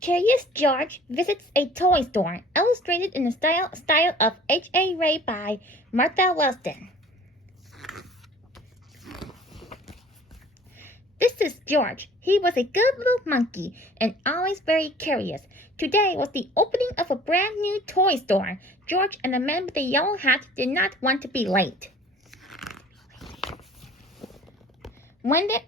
Curious George visits a toy store, illustrated in the style of H.A. Ray by Martha Wellston. This is George. He was a good little monkey and always very curious. Today was the opening of a brand new toy store. George and the man with the yellow hat did not want to be late. When they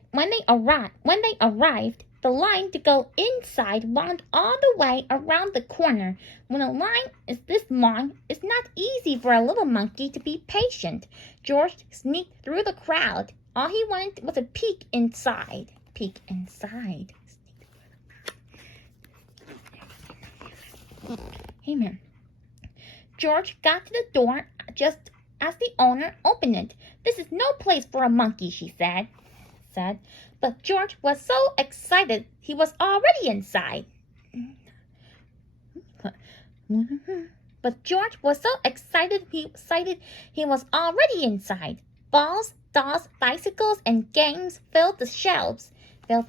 arrived, the line to go inside wound all the way around the corner. When a line is this long, it's not easy for a little monkey to be patient. George sneaked through the crowd. All he wanted was a peek inside. Amen. George got to the door just as the owner opened it. This is no place for a monkey, she said. But George was so excited he was already inside. Balls, dolls, bicycles, and games filled the shelves. There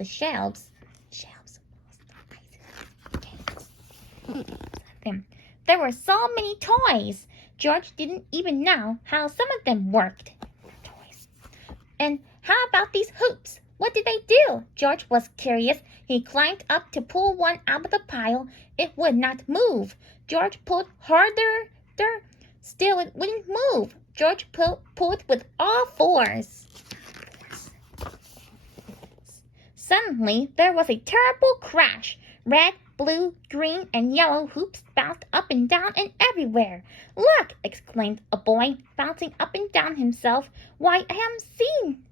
were so many toys. George didn't even know how some of them worked. And how about these hoops? What did they do? George was curious. He climbed up to pull one out of the pile. It would not move. George pulled harder. Still, it wouldn't move. George pulled with all fours. Suddenly, there was a terrible crash. Red, blue, green, and yellow hoops bounced up and down and everywhere. Look! Exclaimed a boy, bouncing up and down himself. Why, I haven't seen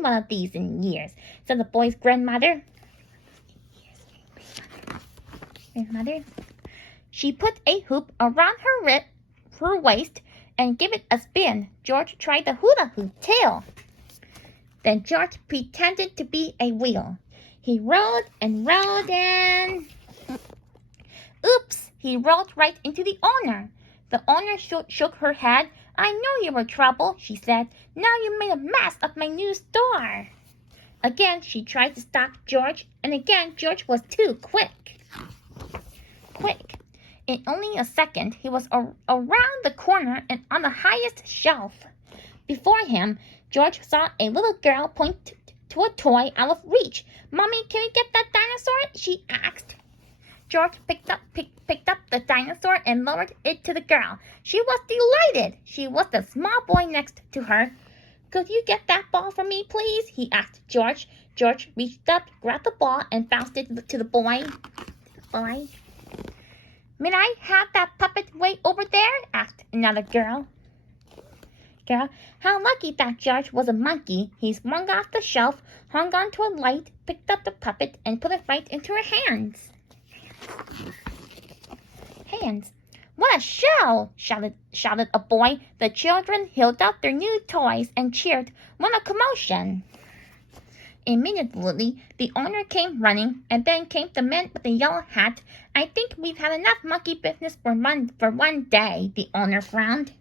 one of these in years, said the boy's grandmother. She put a hoop around her waist and gave it a spin. George tried the hula hoop tail. Then George pretended to be a wheel. He rolled and oops! He rolled right into the owner. The owner shook her head. I knew you were trouble, she said. Now you made a mess of my new store. Again, she tried to stop George, and again, George was too quick. In only a second, he was around the corner and on the highest shelf. Before him, George saw a little girl point to a toy out of reach. Mommy, can we get that dinosaur? She asked. George picked up the dinosaur and lowered it to the girl. She was delighted. She was the small boy next to her. Could you get that ball for me, please? He asked George. George reached up, grabbed the ball, and bounced it to the boy. May I have that puppet way over there? Asked another girl. How lucky that George was a monkey. He swung off the shelf, hung onto a light, picked up the puppet, and put it right into her hands. What a show! shouted a boy. The children held out their new toys and cheered. What a commotion! Immediately, the owner came running, and then came the man with the yellow hat. I think we've had enough monkey business for one day, the owner frowned.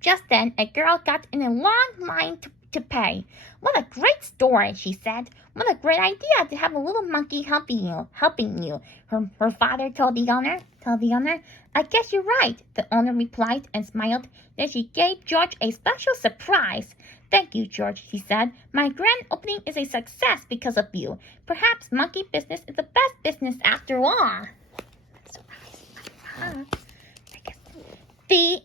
Just then, a girl got in a long line to pay. What a great story, she said. What a great idea to have a little monkey helping you. Her father told the owner. I guess you're right, the owner replied and smiled. Then she gave George a special surprise. Thank you, George, he said. My grand opening is a success because of you. Perhaps monkey business is the best business after all. The